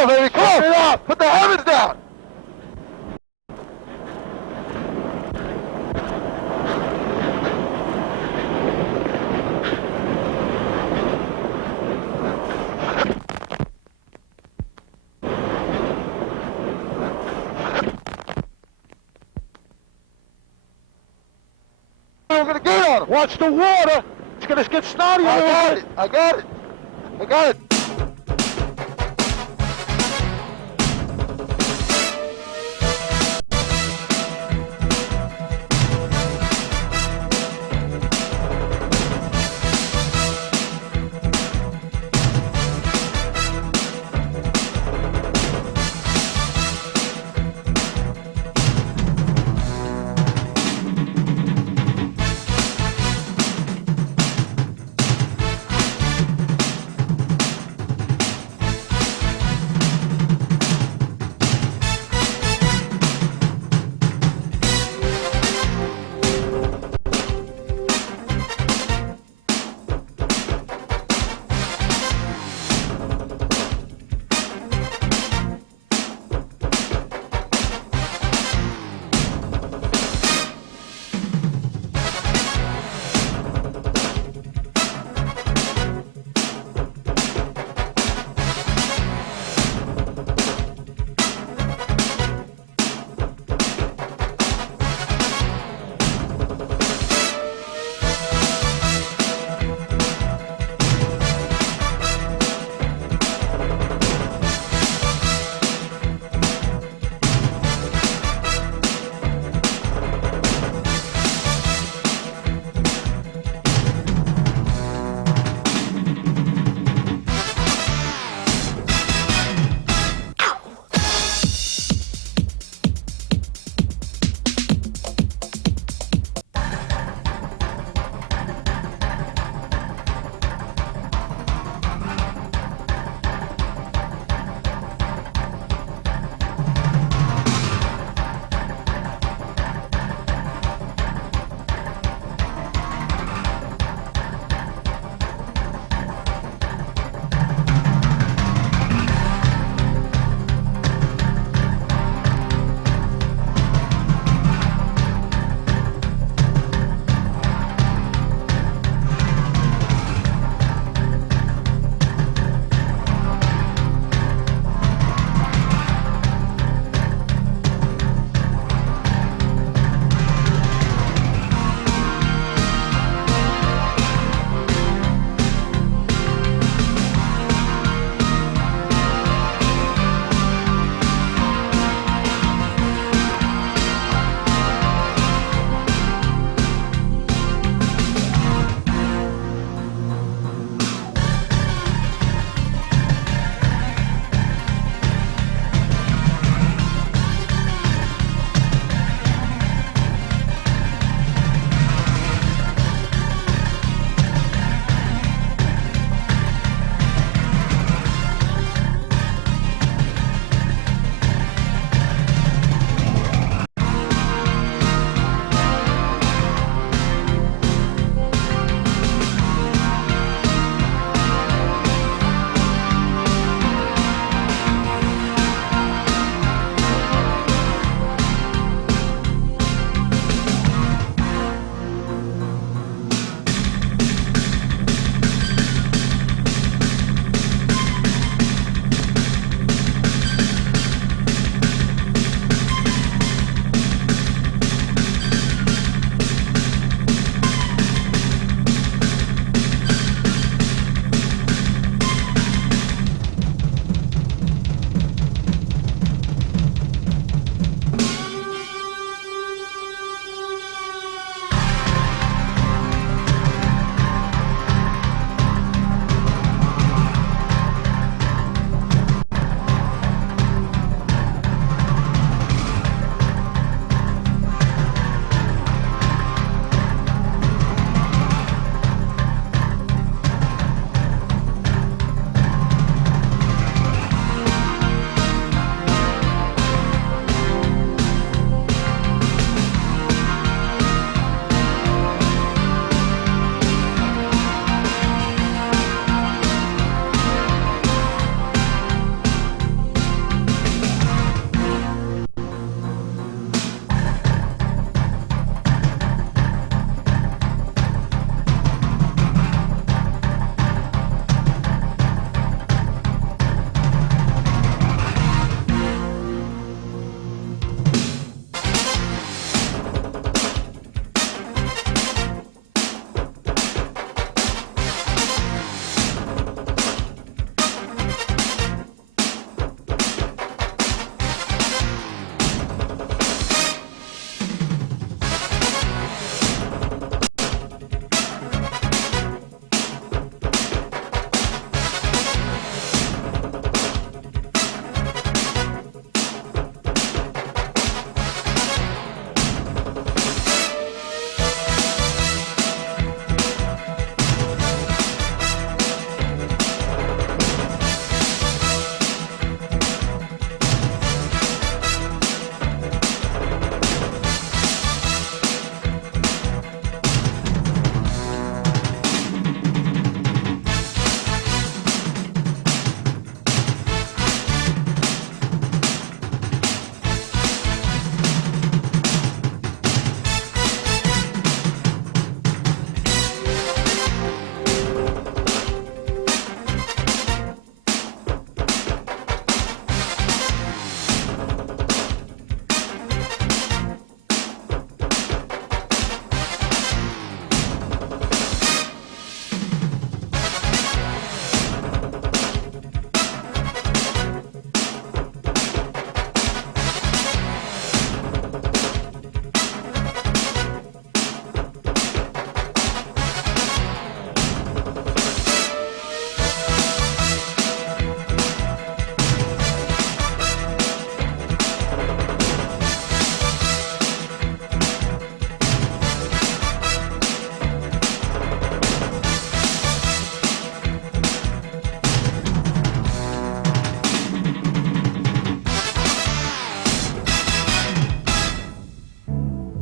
Come on, baby, come on. It up. Put the heavens down. We're gonna get on him. Watch the water. It's gonna get snotty. I got it. I got it. I got it.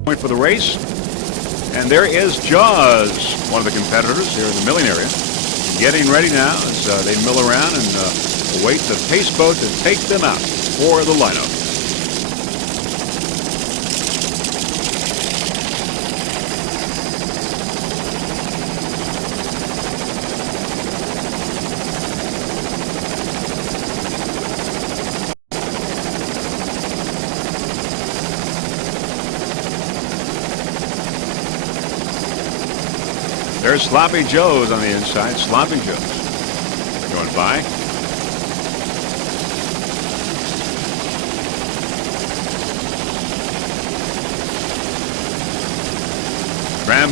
point for the race. And there is Jaws, one of the competitors here in the milling area, getting ready now as they mill around and await the pace boat to take them out for the lineup. There's Sloppy Joe's on the inside. Sloppy Joe's. They're going by.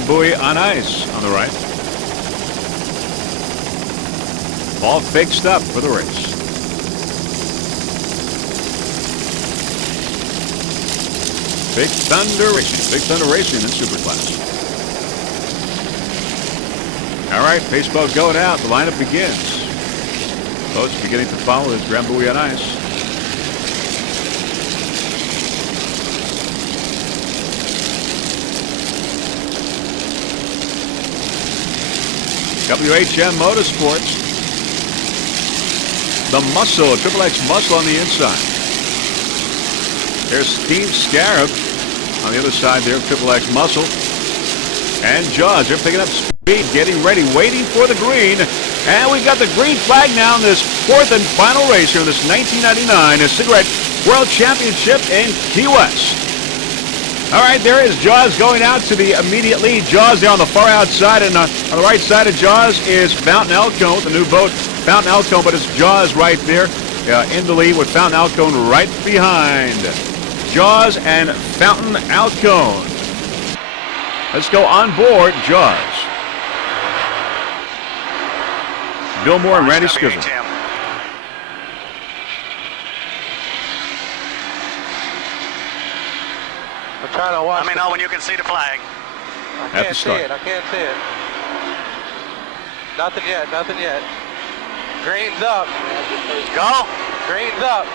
Buoy on ice on the right. All fixed up for the race. Big Thunder Racing. Big Thunder Racing in Superclass. All right, pace boat going out. The lineup begins. Boats beginning to follow as Buoy on ice. WHM Motorsports. The Muscle, XXX Muscle on the inside. There's Steve Scarab on the other side there, XXX Muscle. And Jaws, they're picking up speed, getting ready, waiting for the green. And we got the green flag now in this fourth and final race here in this 1999 Cigarette World Championship in Key West. All right, there is Jaws going out to the immediate lead. Jaws there on the far outside, and on the right side of Jaws is Fountain Alcone, the new boat, Fountain Alcone, but it's Jaws right there in the lead with Fountain Alcone right behind. Jaws and Fountain Alcone. Let's go on board Jaws. Bill Moore and Randy Skizzer. I'm trying to watch. Let me know when you can see the flag. I can't see it. I can't see it. Nothing yet. Nothing yet. Green's up. Go. Green's up.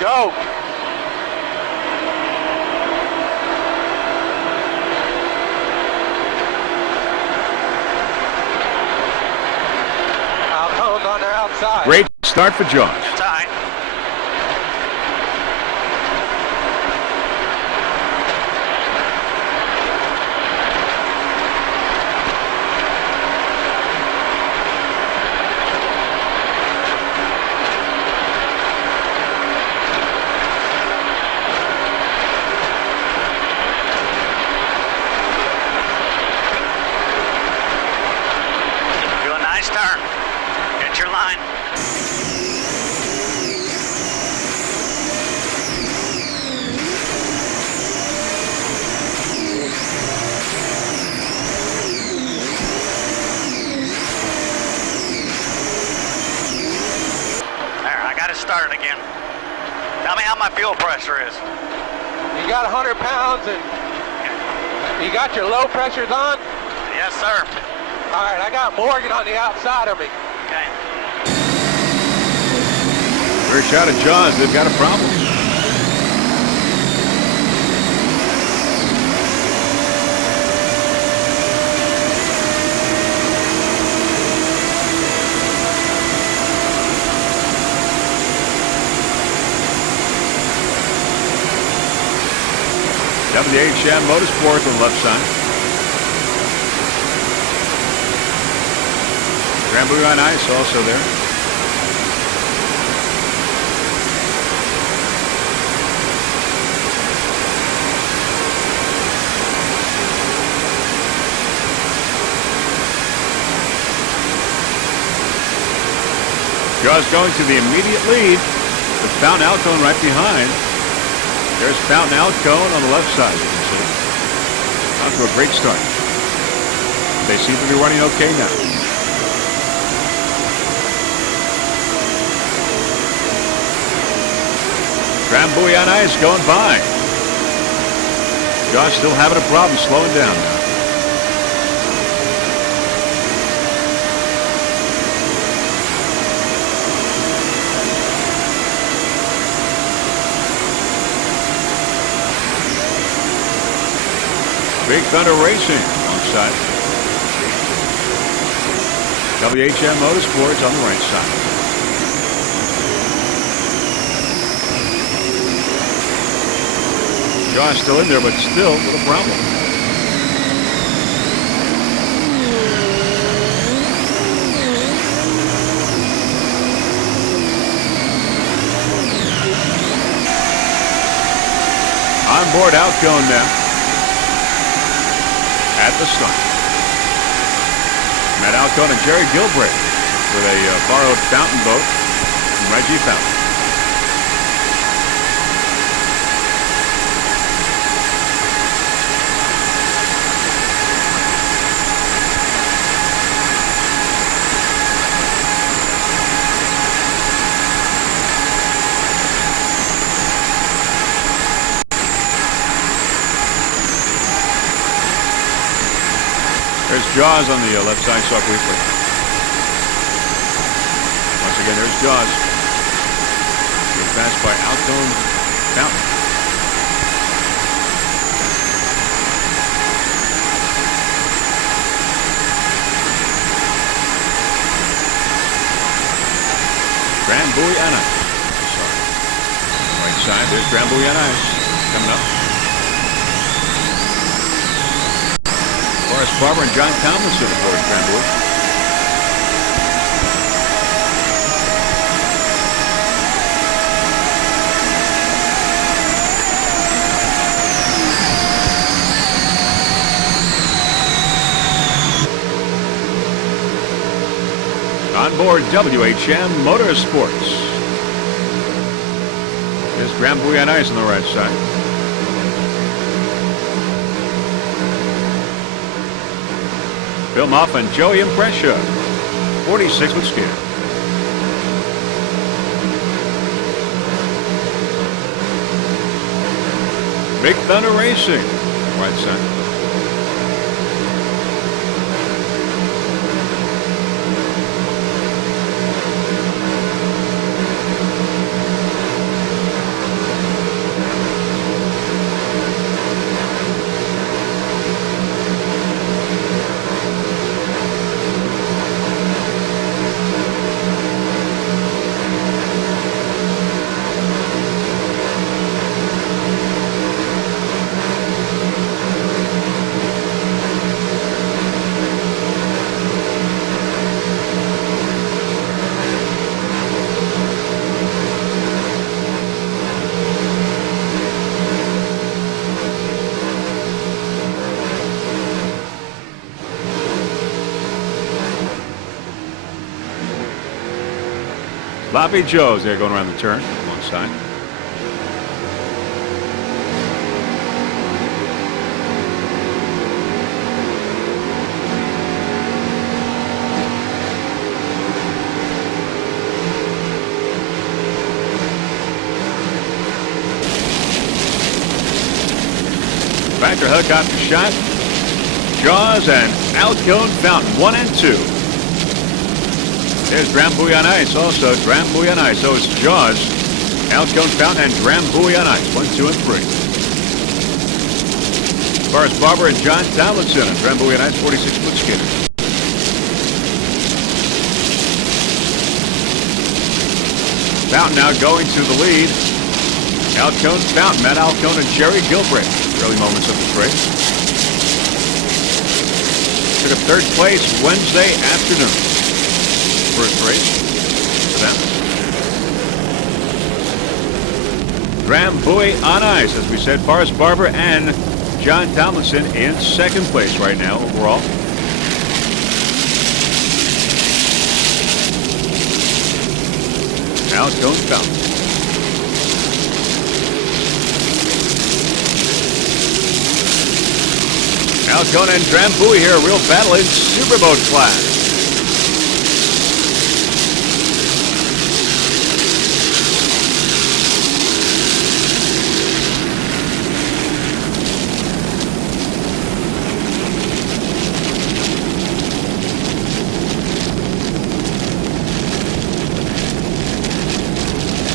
Go. Alcone's on their outside. Great start for Jaws. It's tight. Do a nice turn. Hit your line. There, I got it started again. Tell me how my fuel pressure is. You got 100 pounds and you got your low pressures on? Yes, sir. All right, I got Morgan on the outside of me. Okay. First shot of Jaws, they've got a problem. WHM Motorsports on the left side. Buoy on ice also there. Jaws going to the immediate lead with Fountain Alcone right behind. There's Fountain Alcone on the left side, you can see. Off to a great start. They seem to be running okay now. Buoy on ice going by. Jaws still having a problem slowing down now. Big Thunder Racing alongside. WHM Motorsports on the right side. Josh still in there, but still with a problem. Onboard outcone now at the start. Matt Alcone and Jerry Gilbreth with a borrowed fountain boat from Reggie Fountain. There's Jaws on the left side, saw briefly. Once again, there's Jaws. Being passed by Alcone Fountain. Grand Buoy on Ice. Right side, there's Grand Buoy on Ice coming up. Forrest Barber and John Tomlinson aboard Grand Buoy. On board WHM Motorsports. There's Grand Buoy on Ice on the right side. Bill Moff and Joey Imprescia, 46-foot skater. Big Thunder Racing, right side. Sloppy Joe's there going around the turn, alongside. Factor helicopter shot. Jaws and Alcone Fountain, 1 and 2. There's Grand Buoy on Ice also. Grand Buoy on Ice. So it's Jaws, Alcone Fountain, and Grand Buoy on Ice. 1, 2, and 3. Forrest Barber and John Tomlinson and Grand Buoy on Ice, 46-foot skater. Fountain now going to the lead. Alcone Fountain, Matt Alcone and Jerry Gilbreth. Early moments of this race. Took up 3rd place Wednesday afternoon. First race for them. Grand Buoy on Ice, as we said, Forrest Barber and John Tomlinson in 2nd place right now overall. Alcone Fountain. Alcone and Grand Buoy here, a real battle in Superboat class.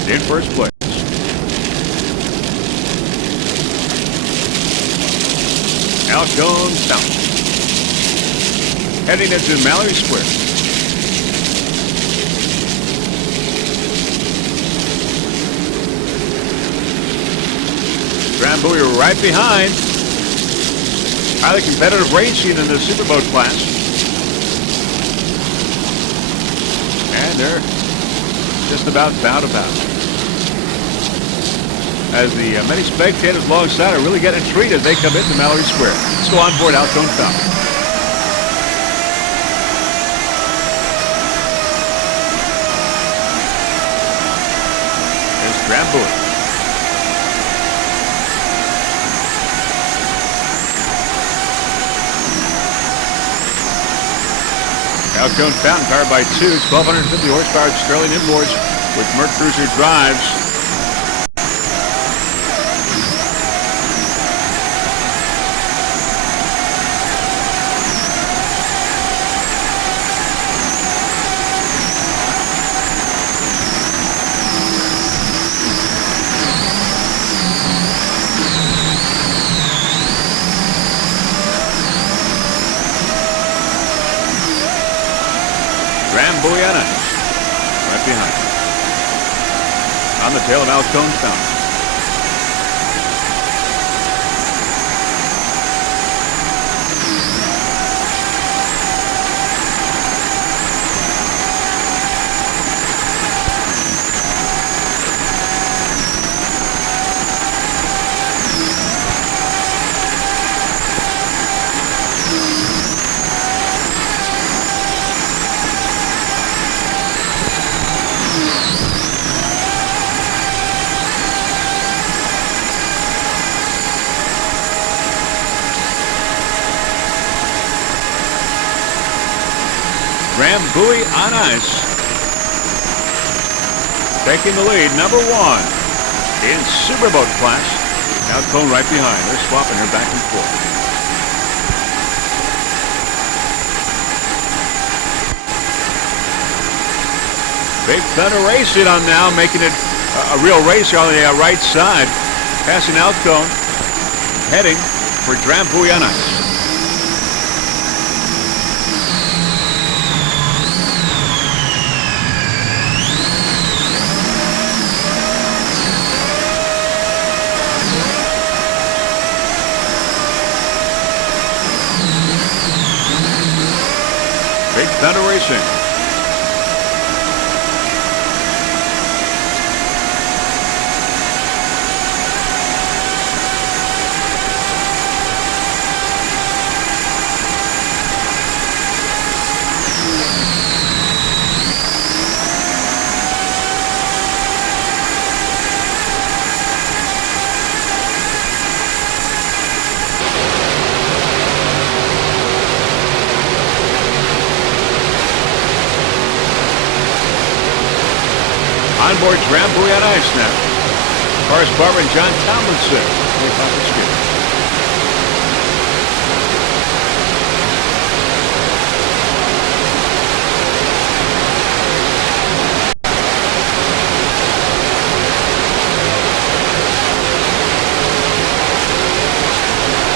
In first place. Alcone South. Heading into Mallory Square. Grand Buoy right behind. Highly competitive racing in the Superboat class. And they're just about bow to bow. As the many spectators alongside are really getting a treat as they come into Mallory Square. Let's go on board Alcone South. There's Grand Buoy. Alcone Fountain powered by two 1,250 horsepower Sterling inboards with Merc Cruiser drives. Grand Buoy on ice, right behind. On the tail of Alcone Fountain. Grand Buoy on ice. Taking the lead, number one in Superboat class. Alcone right behind. They're swapping her back and forth. Big Thunder racing on now, making it a real race on the right side. Passing Alcone, heading for Grand Buoy on ice. Big Thunder Racing. Onboard Grand Buoy on ice now. Forrest Barber and John Tomlinson.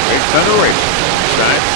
Big Thunder Racing. Side.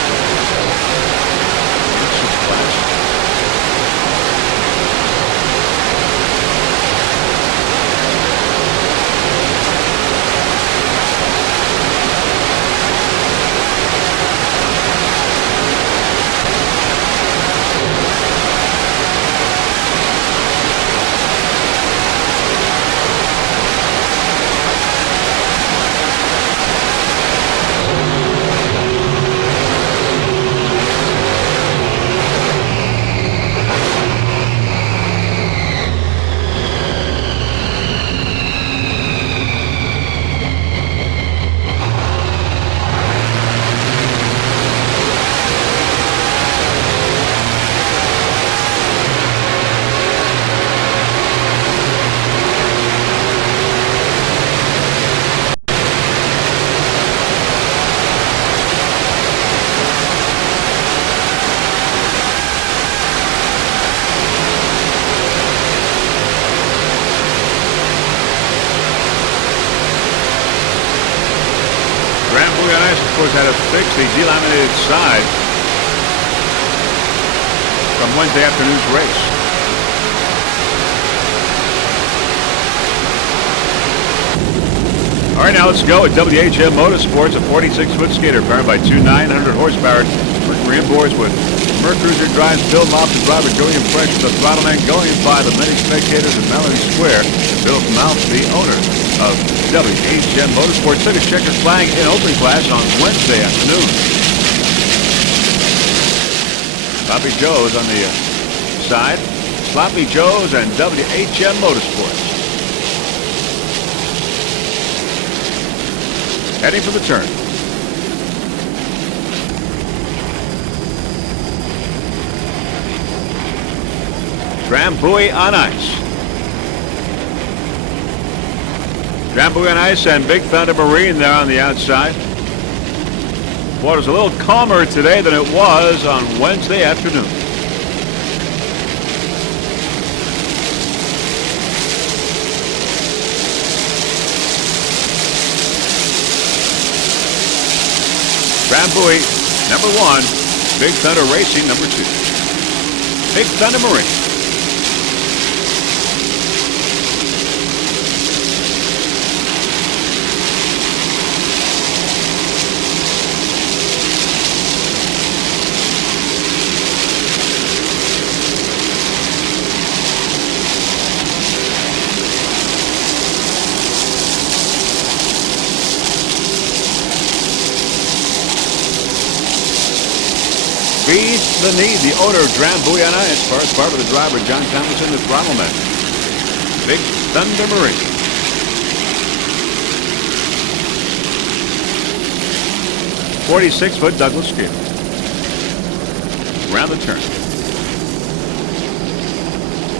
Motorsports had to fix the delaminated side from Wednesday afternoon's race. All right, now let's go at WHM Motorsports, a 46-foot skater powered by two 900 horsepower Mercury inboards with Mercruiser drives Bill Mouth, the driver Julian Fresh, the throttle man going by the many spectators at Melanie Square. Bill Mouth, the owner of WHM Motorsports, took a checkered flag in open class on Wednesday afternoon. Sloppy Joe's on the side. Sloppy Joe's and WHM Motorsports. Heading for the turn. Drambuie on ice. Drambuie on ice and Big Thunder Marine there on the outside. Water's a little calmer today than it was on Wednesday afternoon. Drambuie, number 1. Big Thunder Racing, number 2. Big Thunder Marine. Feed the need, the owner of Drambuie on ice. First part of the driver, John Thomason, the throttle man. Big Thunder Marine. .46-foot Douglas skater. Around the turn.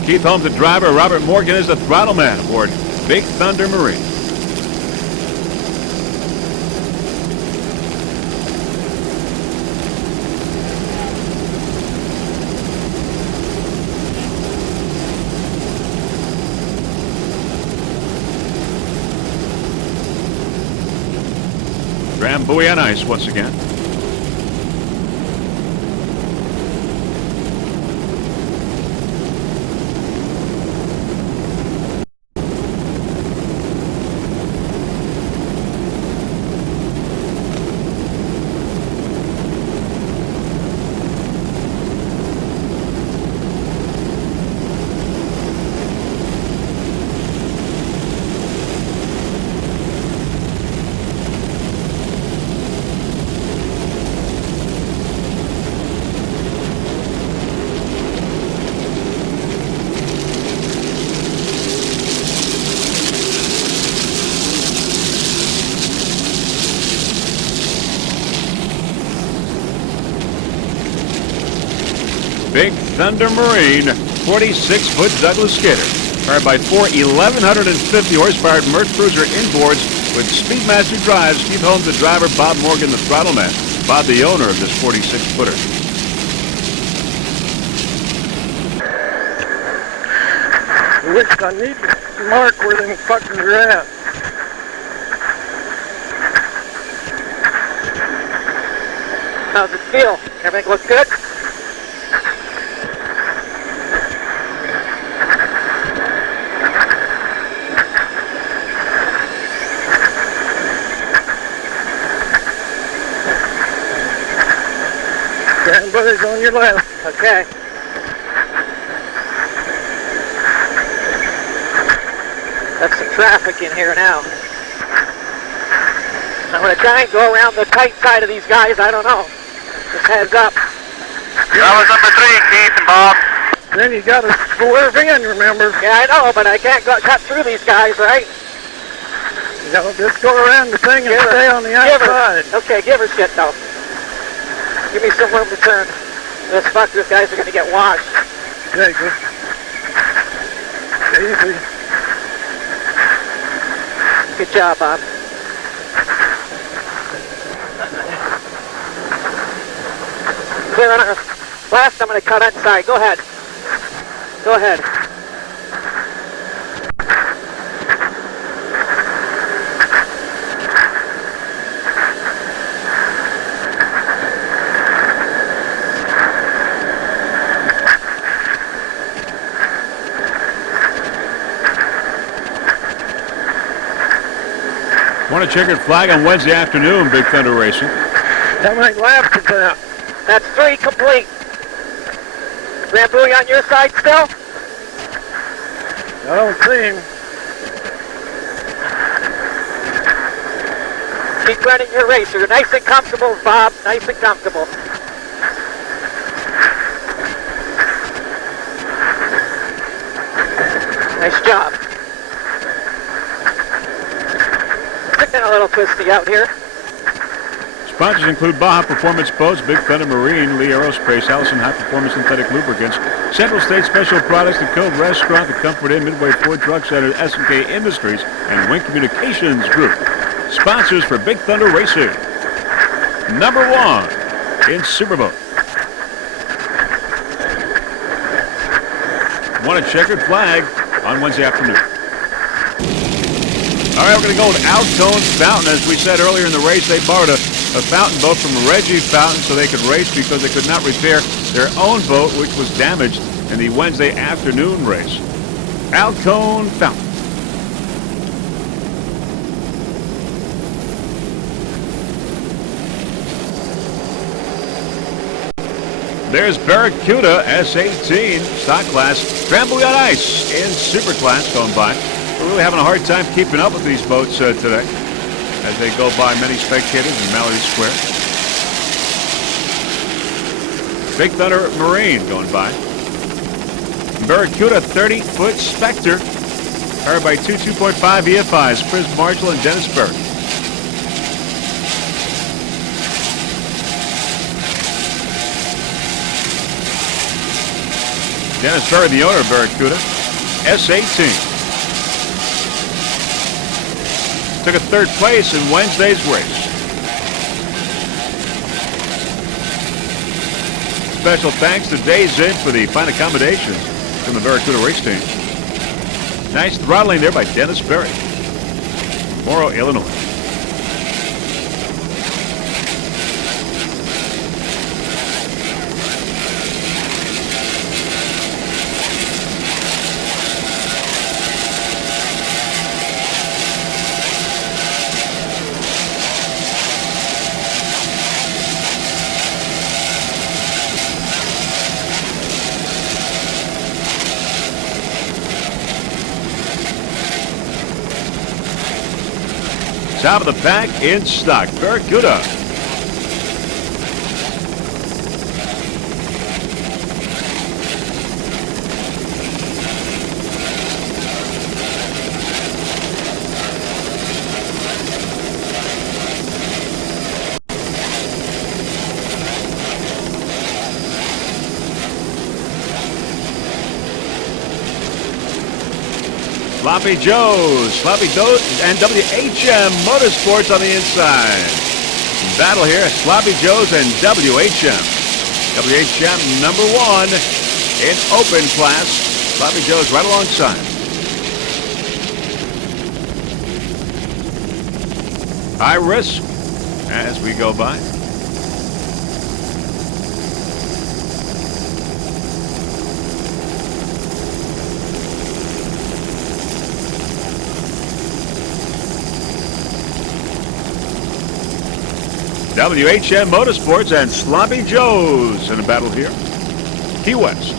Keith Holmes, the driver. Robert Morgan is the throttle man aboard Big Thunder Marine. Drambuie on ice once again. Big Thunder Marine, 46-foot Douglas skater, powered by four 1,150 horsepower Merc Cruiser inboards with Speedmaster drives. Keith Holmes, the driver. Bob Morgan, the throttle man. Bob, the owner of this 46-footer. Wish I need to mark where them fuckers are at. How's it feel? Everything look good? Grandbrother's on your left. Okay. That's some traffic in here now. I'm going to try and go around the tight side of these guys. I don't know. Just heads up. That was number 3, Keith and Bob. Then you got to swerve in, remember? Yeah, I know, but I can't cut through these guys, right? You know, just go around the thing and stay on the outside. Okay, give her shit, though. Give me some room to turn. These guys are going to get washed. Okay, good. Easy. Good job, Bob. Clear on our last. I'm going to cut inside. Go ahead. Go ahead. Want a checkered flag on Wednesday afternoon, Big Thunder Racing. That might last until now. That's 3 complete. Grand buoy on your side still? I don't seem. Keep running your race. You're nice and comfortable, Bob. Nice and comfortable. Nice job. Getting a little twisty out here. Sponsors include Baja Performance Boats, Big Thunder Marine, Lee Aerospace, Allison High Performance Synthetic Lubricants, Central State Special Products, The Cove Restaurant, The Comfort Inn, Midway Ford Truck Center, S&K Industries, and Wing Communications Group. Sponsors for Big Thunder Racing. Number 1 in Superboat. Want a checkered flag on Wednesday afternoon. All right, we're going to go with Alcone Fountain. As we said earlier in the race, they borrowed a fountain boat from Reggie Fountain so they could race because they could not repair their own boat, which was damaged in the Wednesday afternoon race. Alcone Fountain. There's Barracuda S18 stock class. Scramble on ice in super class going by. We're really having a hard time keeping up with these boats today as they go by many spectators in Mallory Square. Big Thunder Marine going by. Barracuda 30-foot Spectre, powered by two 2.5 EFIs, Chris Marshall and Dennis Berry. Dennis Berry, the owner of Barracuda S18. Took a 3rd place in Wednesday's race. Special thanks to Days Inn for the fine accommodations from the Barracuda race team. Nice throttling there by Dennis Berry. Morrow, Illinois. Top of the pack in stock, Barracuda. Sloppy Joe's, Sloppy Joe's, and WHM Motorsports on the inside. Battle here, Sloppy Joe's and WHM. WHM number 1 in open class. Sloppy Joe's right alongside. High risk as we go by. WHM Motorsports and Sloppy Joe's in a battle here. Key West.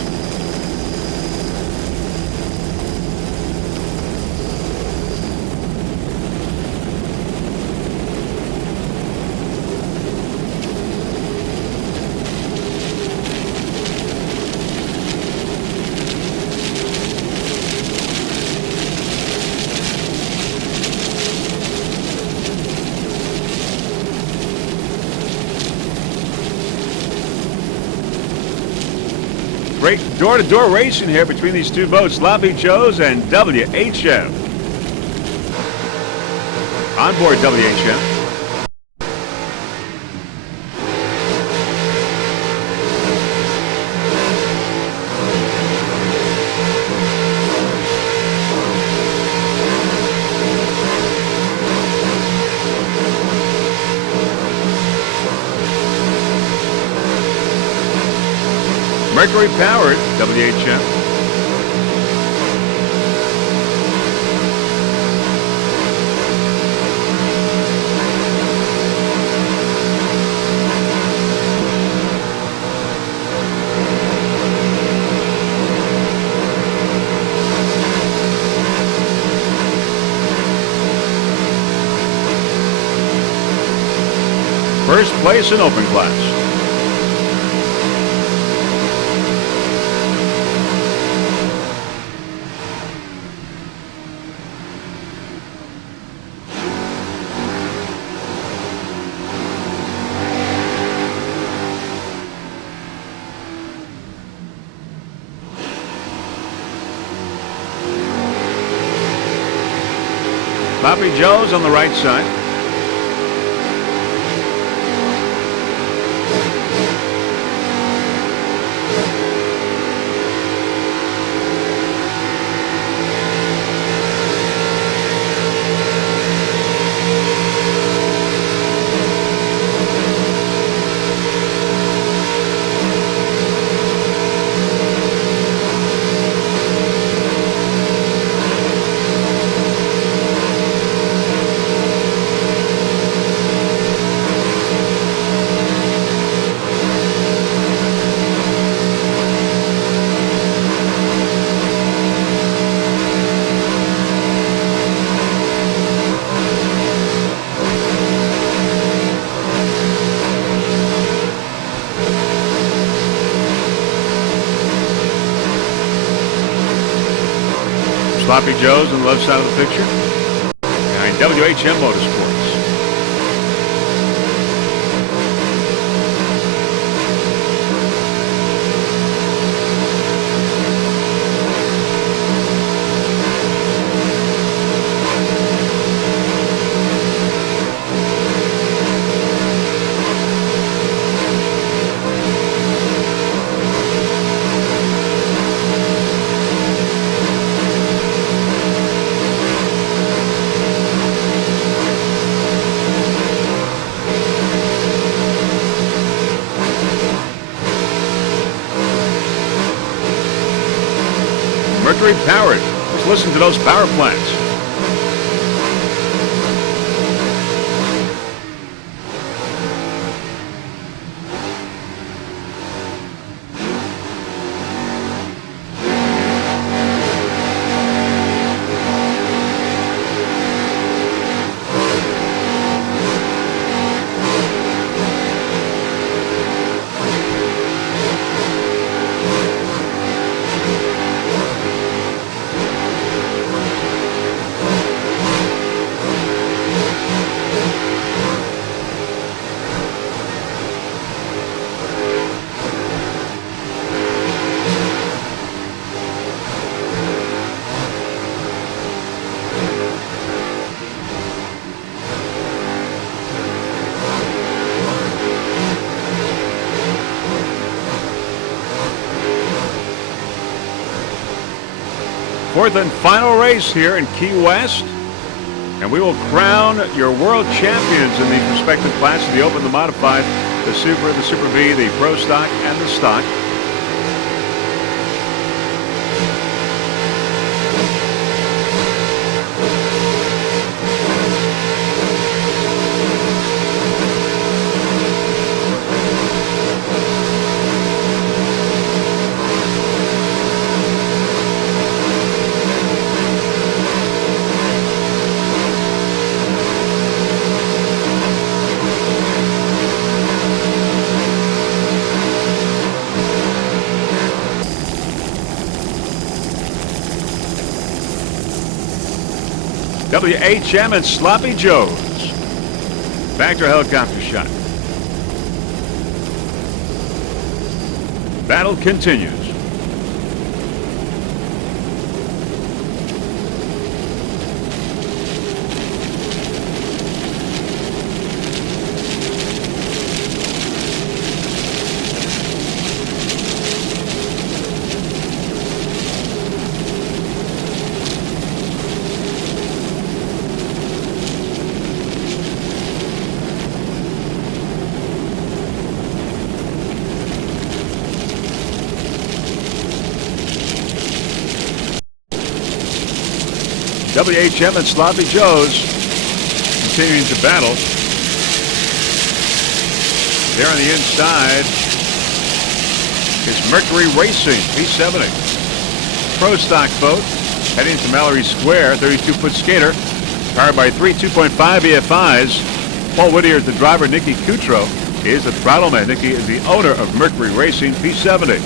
Great door-to-door racing here between these two boats, Sloppy Joe's and WHM. Onboard WHM. Mercury powered WHM. First place in open class. Sloppy Joe's on the right side. Sloppy Joe's on the left side of the picture. Behind WHM Motorsports. Mercury powered. Let's listen to those power plants. Fourth and final race here in Key West. And we will crown your world champions in the respective classes: the Open, the Modified, the Super, the Super V, the Pro Stock, and the Stock. WHM and Sloppy Joe's. Factor helicopter shot. Battle continues. WHM and Sloppy Joe's continuing to battle. There on the inside is Mercury Racing, P70. Pro Stock boat heading to Mallory Square, 32-foot skater, powered by three 2.5 EFIs. Paul Whittier is the driver. Nicky Cutro is the throttle man. Nicky is the owner of Mercury Racing P70.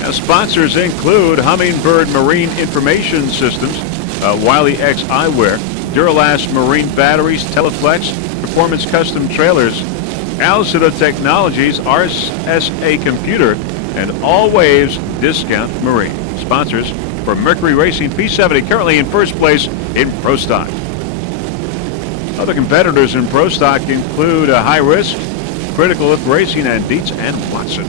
Now, sponsors include Humminbird Marine Information Systems, Wiley X Eyewear, Duralast Marine Batteries, Teleflex, Performance Custom Trailers, Alcida Technologies, RSA Computer, and All Waves Discount Marine. Sponsors for Mercury Racing P70, currently in first place in Pro Stock. Other competitors in Pro Stock include High Risk, Critical Lift Racing, and Dietz and Watson.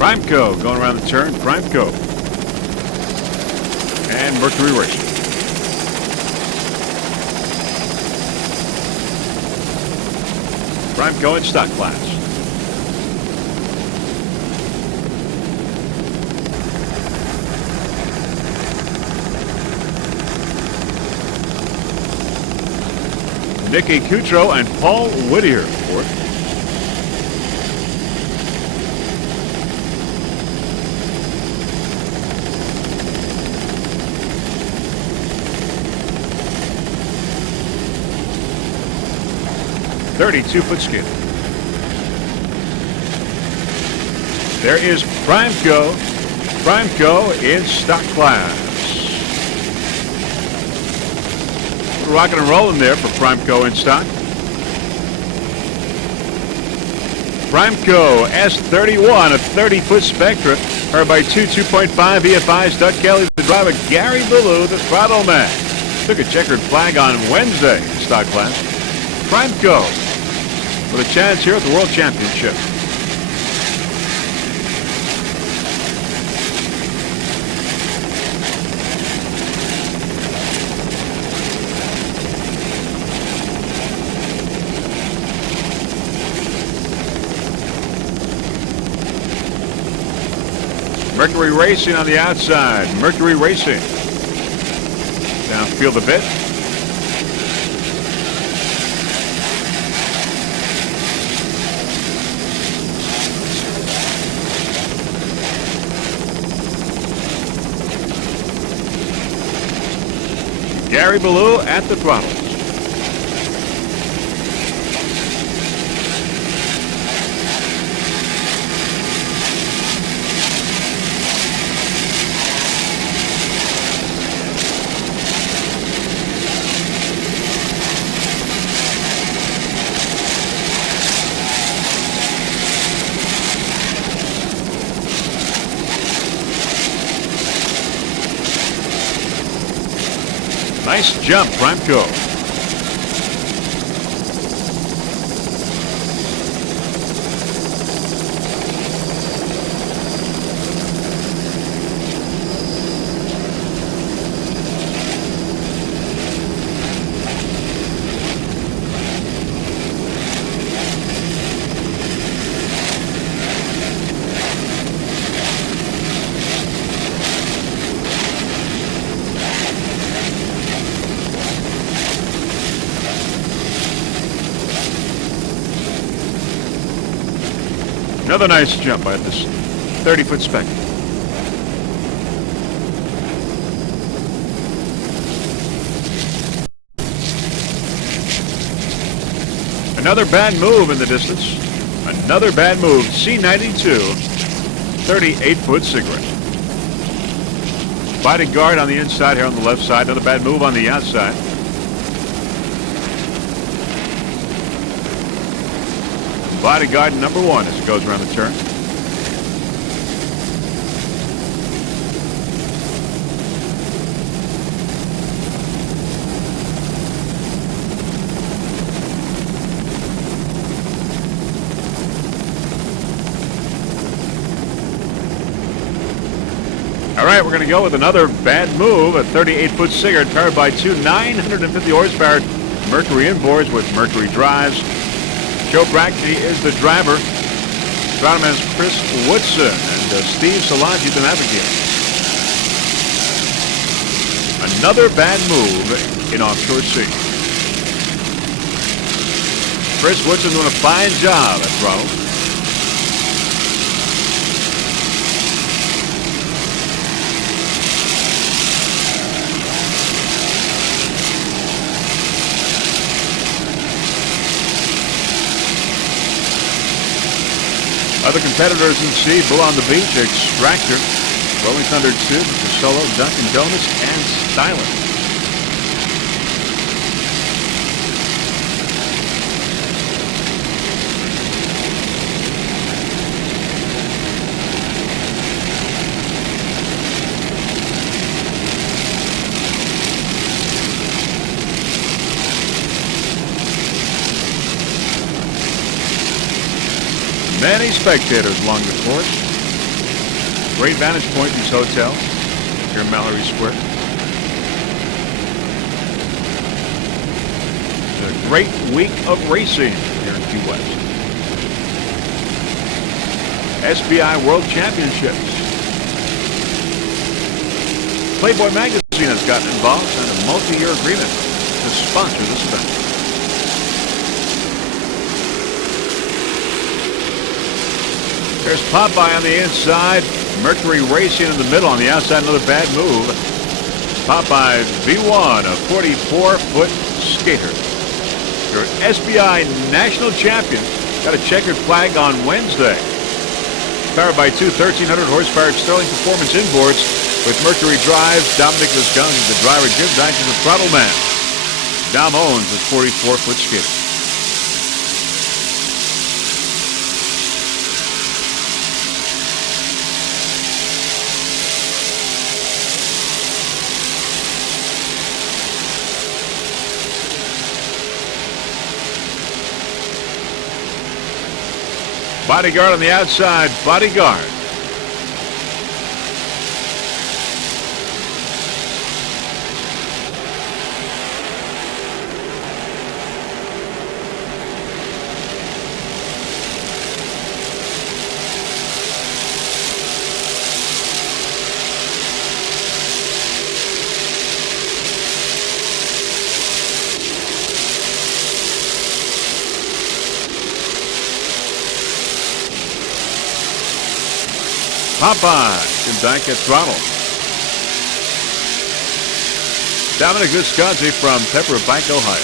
Primeco going around the turn. Primeco and Mercury Racing. Primeco in stock class. Nicky Cutro and Paul Whittier fourth. .32-foot skid. There is Primeco. Primeco in stock class. Rocking and rolling there for Primeco in stock. Primeco S31, a 30-foot Spectra, powered by two 2.5 EFIs. Doug Kelly, the driver. Gary Ballou, the throttle man. Took a checkered flag on Wednesday in stock class. Primeco with a chance here at the World Championship. Mercury Racing on the outside. Mercury Racing. Downfield a bit. Gary Ballou at the throttle. Nice jump, Primeco. Another nice jump by this 30-foot Spectre. Another bad move in the distance. Another bad move. C92, 38-foot cigarette. Bodyguard on the inside here on the left side. Another bad move on the outside. Bodyguard number one as it goes around the turn. right, we're going to go with another bad move, a 38-foot Sigurd powered by two 950 horsepower Mercury inboards with Mercury drives. Joe Brackney is the driver. Astronomer is Chris Woodson and Steve Solangi the navigator. Another bad move in offshore sea. Chris Woodson doing a fine job at throttle. Other competitors in sea, Bull on the Beach, Extractor, Rolling Thunder Tube, Solo, Dunkin' Donuts, and Styler. Many spectators along the course. Great vantage point in this hotel here in Mallory Square. It's a great week of racing here in Key West. SBI World Championships. Playboy Magazine has gotten involved in a multi-year agreement to sponsor this event. There's Popeye on the inside. Mercury Racing in the middle on the outside. Another bad move. Popeye V1, a 44-foot skater. Your SBI national champion got a checkered flag on Wednesday. Powered by two 1,300 horsepower Sterling Performance inboards with Mercury drives. Dominic Visconti, the driver. Jim Dyke is the throttle man. Dom Owens is 44-foot skater. Bodyguard on the outside. Bodyguard. Popeye, Jim Dyke at throttle. Dominic Visconti from Pepper Bank, Ohio.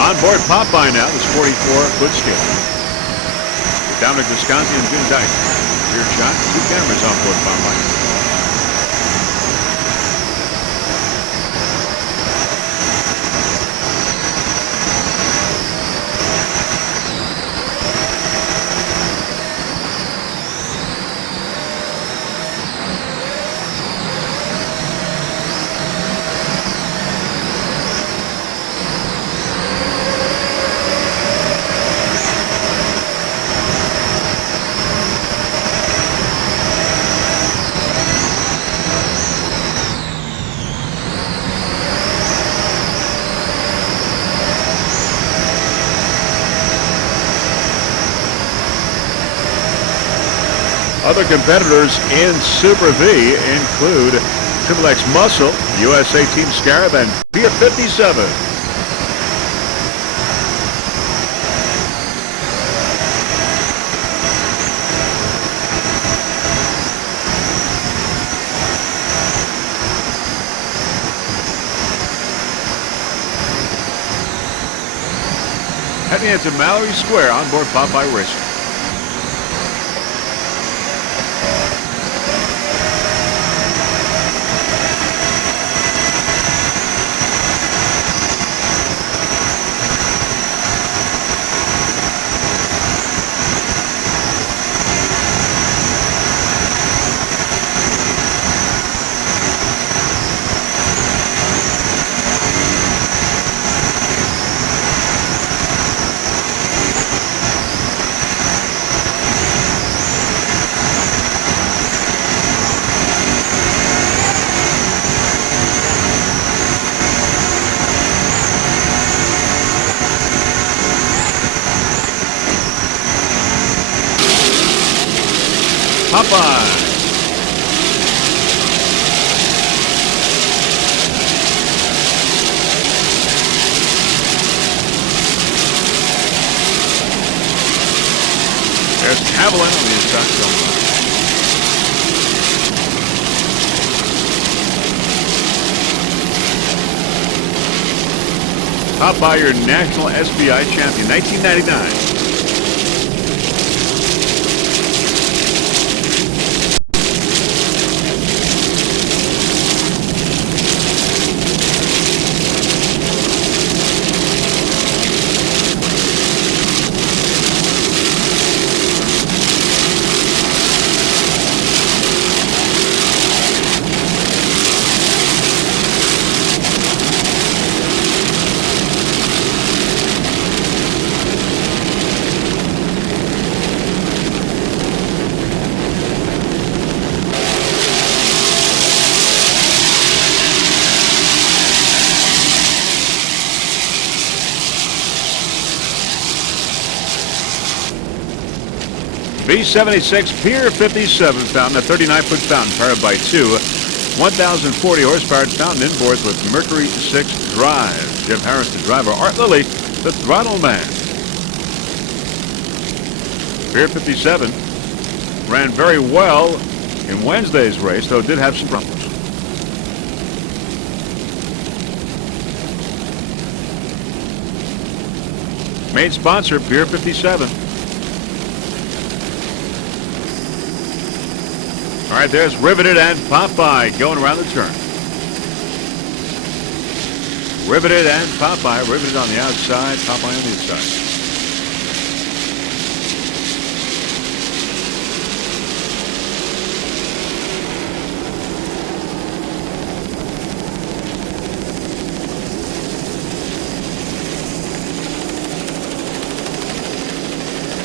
On board Popeye now, this 44-foot skater. Dominic Visconti and Jim Dyke. Rear shot, two cameras on board Popeye. Other competitors in Super V include Triple X Muscle, USA Team Scarab, and Pier 57. Heading into Mallory Square on board Popeye Racing. 5. There's Haviland on the inside. Popeye, your national SBI champion, 1999. V76 Pier 57 fountain, a 39-foot fountain powered by two 1,040 horsepower fountain inboards with Mercury 6 drive. Jim Harris, the driver. Art Lilly, the throttle man. Pier 57 ran very well in Wednesday's race, though did have some problems. Main sponsor, Pier 57. All right, there's Riveted and Popeye going around the turn. Riveted and Popeye. Riveted on the outside, Popeye on the inside.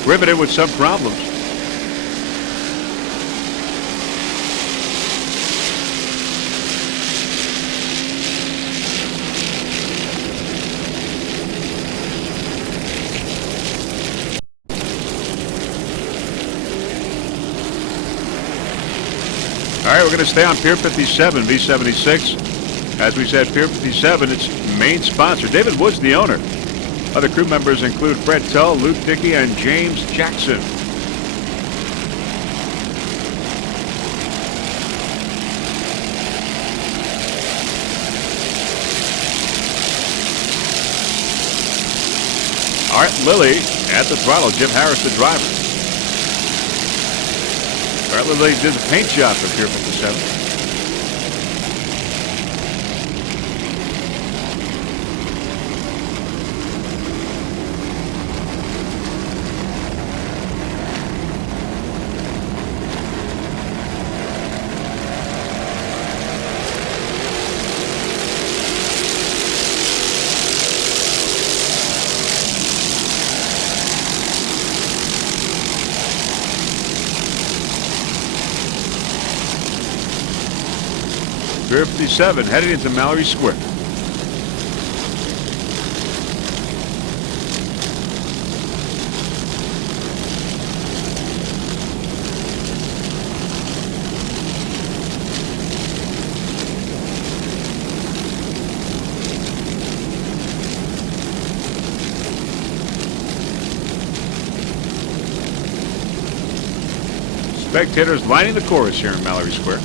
Riveted with some problems. All right, we're going to stay on Pier 57, V76. As we said, Pier 57, its main sponsor. David Wood's the owner. Other crew members include Fred Tull, Luke Dickey, and James Jackson. Art Lilly at the throttle. Jim Harris, the driver. Art Lilly did the paint job for Pier 57. Pier 57 headed into Mallory Square. Spectators lining the course here in Mallory Square.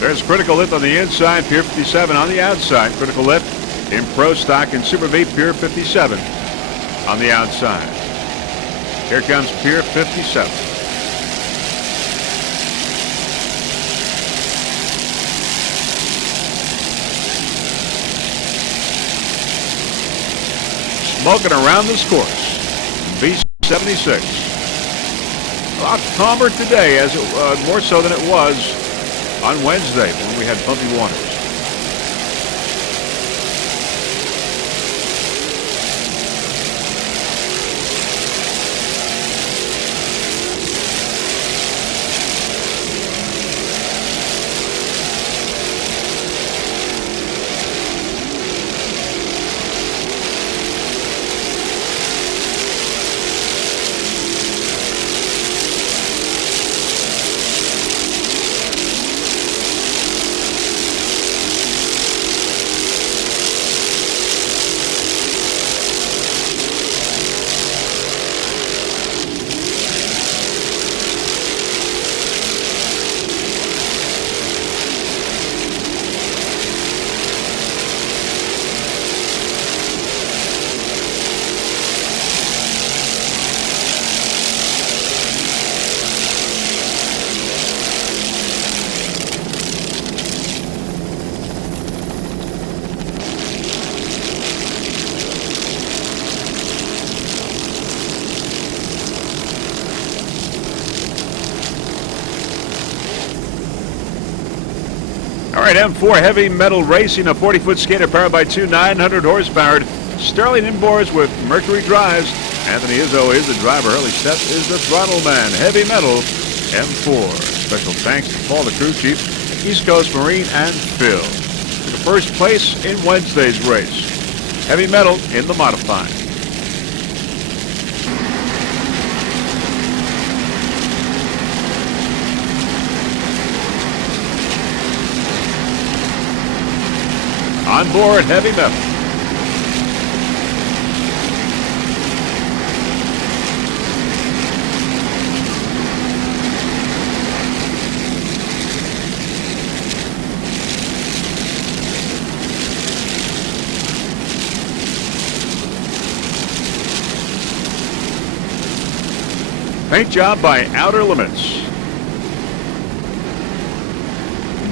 There's Critical Lift on the inside, Pier 57 on the outside. Critical Lift in Pro Stock and Super V, Pier 57 on the outside. Here comes Pier 57. Smoking around this course. V76. A lot calmer today, as it more so than it was on Wednesday when we had bumpy waters. right, M4 Heavy Metal Racing, a 40-foot skater powered by two 900 horsepower Sterling inboards with Mercury drives. Anthony Izzo is the driver. Early Step is the throttle man. Heavy Metal M4. Special thanks to Paul, the crew chief, East Coast Marine, and Phil. To the first place in Wednesday's race. Heavy Metal in the modified. On board Heavy Metal. Paint job by Outer Limits.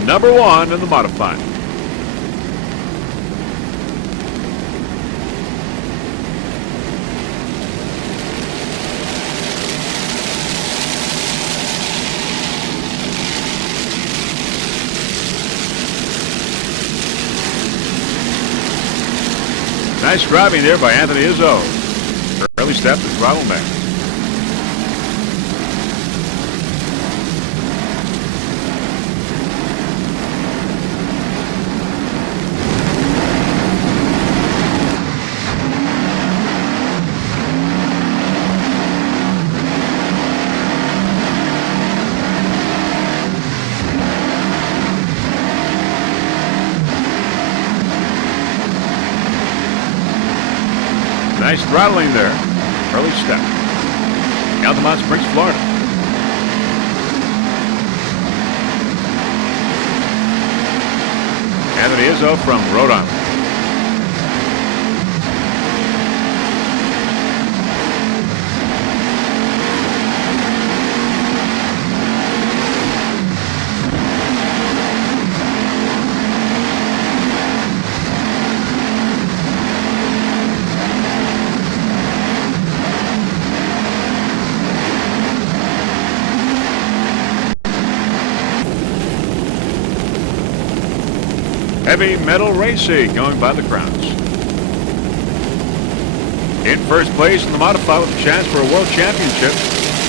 Number one in the modified. Nice driving there by Anthony Izzo. Early Step to throttle man. Nice throttling there. Early Step. Altamont Springs, Florida. Anthony Izzo from Rhode Island. Heavy Metal Racing going by the crowns. In first place in the modified with a chance for a world championship.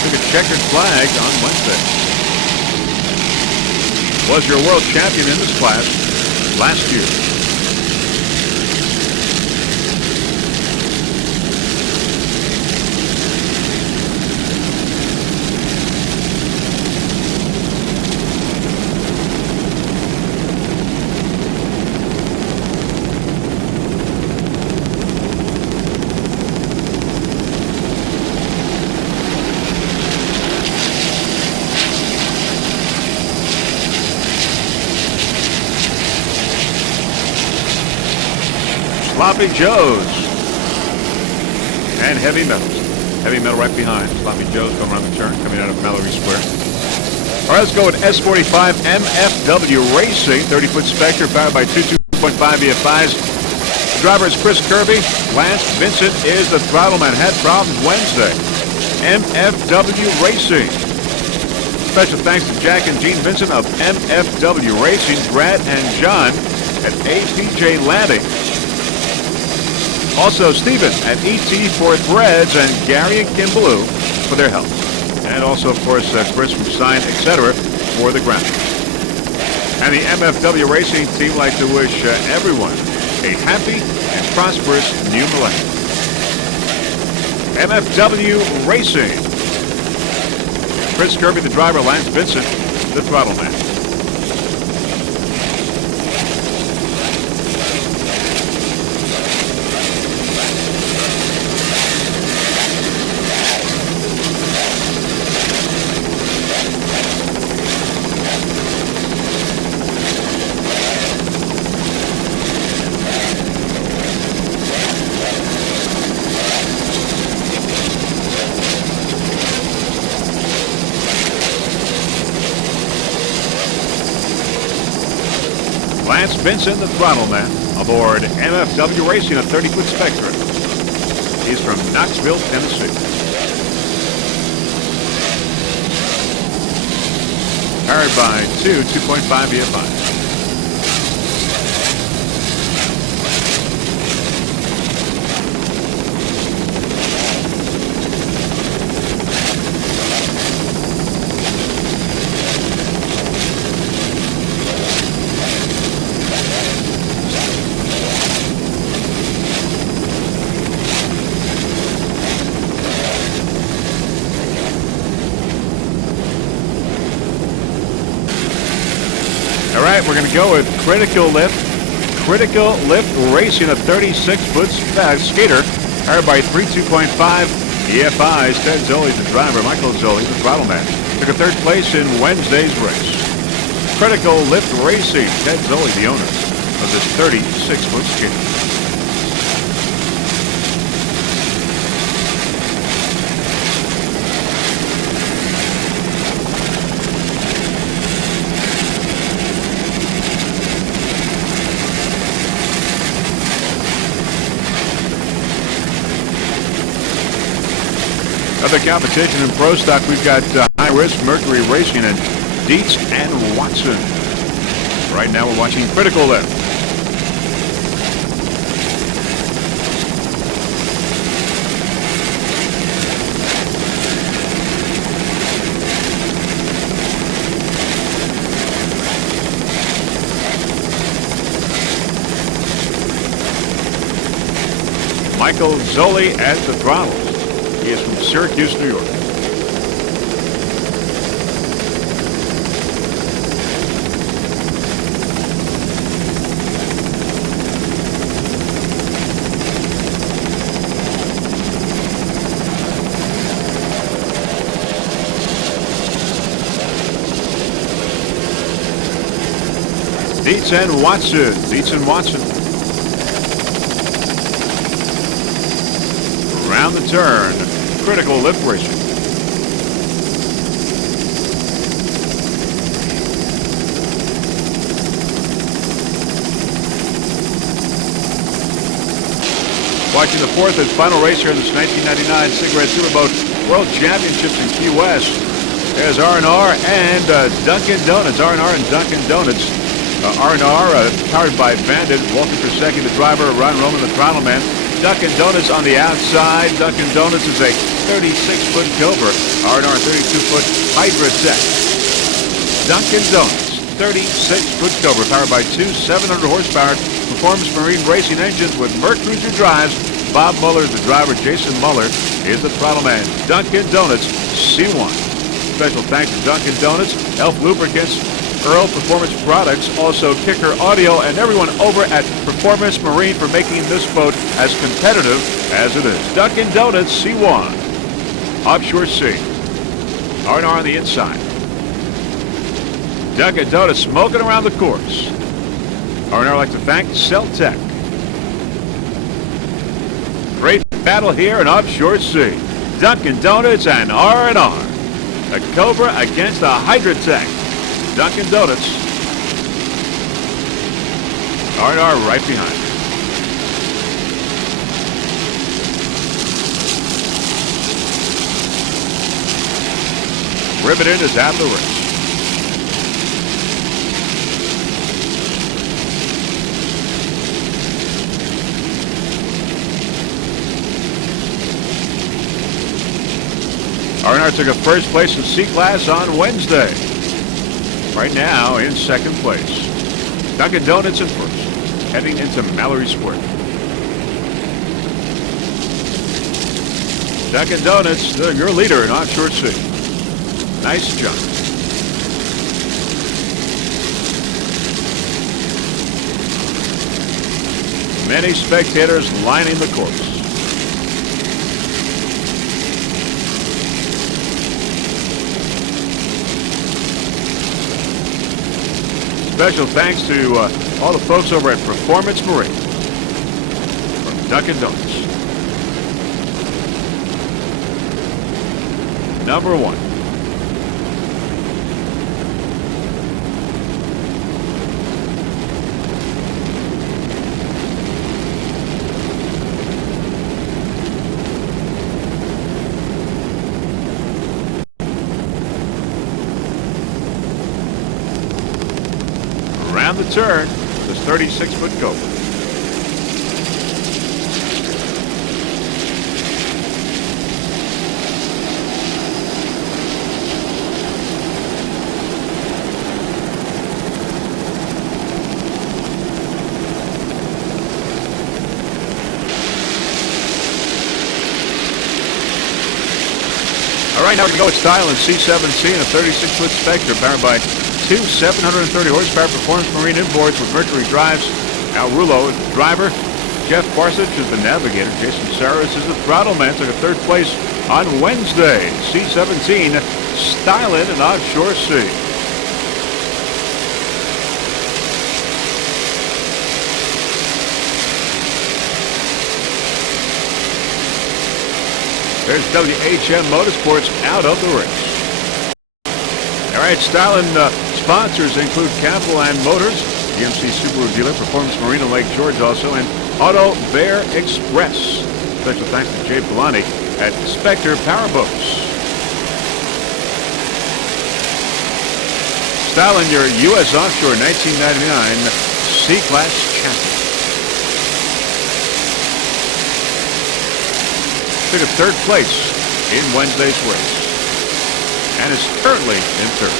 Took a checkered flag on Wednesday. Was your world champion in this class last year. Sloppy Joe's and Heavy Metals. Heavy Metal right behind. Sloppy Joe's going around the turn, coming out of Mallory Square. All right, let's go with S45 MFW Racing, 30-foot Spectre powered by two 2.5 EFIs. The driver is Chris Kirby. Lance Vincent is the throttle man. Had problems Wednesday. MFW Racing. Special thanks to Jack and Gene Vincent of MFW Racing, Brad and John at APJ Landing. Also, Stephen at ET for Threads and Gary and Kim Blue for their help. And also, of course, Chris from Sign, etc. for the graphics. And the MFW Racing team like to wish everyone a happy and prosperous new millennium. MFW Racing. Chris Kirby, the driver, Lance Vincent, the throttle man. Lance Vincent, the throttle man, aboard MFW Racing, a 30-foot Spectre. He's from Knoxville, Tennessee. Powered by two 2.5 EFIs. we're going to go with Critical Lift. Critical Lift Racing, a 36-foot skater, powered by 3.2.5 EFIs. Ted Zoli's the driver. Michael Zoli, the throttle man, took a third place in Wednesday's race. Critical Lift Racing. Ted Zoli, the owner of this 36-foot skater. Other competition in Pro Stock, we've got High Risk, Mercury Racing, and Dietz and Watson. Right now we're watching Critical Lift. Michael Zoli at the throttle. He is from Syracuse, New York. Dietz and Watson. Dietz and Watson. Around the turn. Critical Lift Racing. Watching the fourth and final race here in this 1999 Cigarette Superboat World Championships in Key West. There's R&R and Dunkin' Donuts. R&R and Dunkin' Donuts. R&R powered by Bandit. Walter Krasecki, the driver. Ron Roman, the throttle man. Dunkin' Donuts on the outside. Dunkin' Donuts is a 36-foot Cobra. R&R 32-foot Hydra-Tech. Dunkin' Donuts, 36-foot Cobra, powered by two 700-horsepower Performance Marine Racing engines with Mercruiser drives. Bob Muller is the driver. Jason Muller is the throttle man. Dunkin' Donuts C1. Special thanks to Dunkin' Donuts, Elf Lubricants, Earl Performance Products, also Kicker Audio, and everyone over at Performance Marine for making this boat as competitive as it is. Dunkin' Donuts C1. Offshore C. R&R on the inside. Dunkin' Donuts smoking around the course. R&R like to thank Celtec. Great battle here in Offshore C. Dunkin' Donuts and R&R. A Cobra against a Hydra-Tech. Dunkin' Donuts. R&R right behind. Riveted is at the race. R&R took a first place in C-Class on Wednesday. Right now in second place. Dunkin' Donuts in first, heading into Mallory Square. Dunkin' Donuts, your leader in Offshore C. Nice jump. Many spectators lining the course. Special thanks to all the folks over at Performance Marine from Dunkin' Donuts. Number one. Around the turn, this 36-foot Cobra. All right, now we're going to go with style in C17, a 36-foot Spectre powered by two 730 horsepower performance marine inboards with Mercury drives. Al Rulo is the driver. Jeff Barsich is the navigator. Jason Saris is the throttle man. Took a third place on Wednesday. C-17 Styling and Offshore Sea. There's WHM Motorsports out of the race. All right, Styling sponsors include Capital and Motors, GMC Subaru dealer, Performance Marine on Lake George also, and Auto Bear Express. Special thanks to Jay Polani at Skater Powerboats. Styling, your U.S. Offshore 1999 C-Class champion. Took a third place in Wednesday's race and is currently in third.